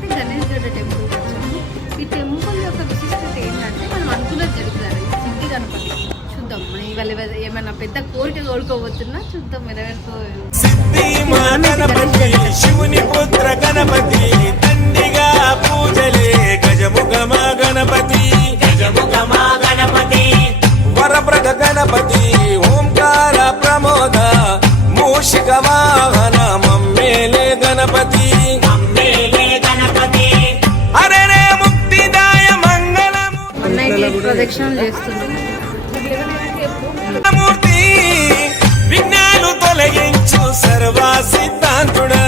ఇప్పుడైతే గణేష్ గడ్డ టెంపుల్ వచ్చాము. ఈ టెంపుల్ యొక్క విశిష్టత ఏంటంటే మనం అనుకున్నది జరుగుతుంది. సిద్ధి గణపతి చూద్దాం. మనం ఇవాళ ఏమైనా పెద్ద కోరిక కోరుకోబోతున్నా చూద్దాం. శివుని పుత్ర గణపతి తండ్రిగా పూజలే గజముఖమా గణపతి గజముఖమా గణపతి వరప్రద గణపతి ఓంకార ప్రమోద మూషిక వాహన మమ్మేలే గణపతి మమ్మేలే గణపతి అరే రే ముక్తిదాయ మంగళము ప్రదక్షిణలు చేస్తున్నాం. మూర్తి విఘ్నాలు తొలగించు సర్వ సిద్ధాంతుడా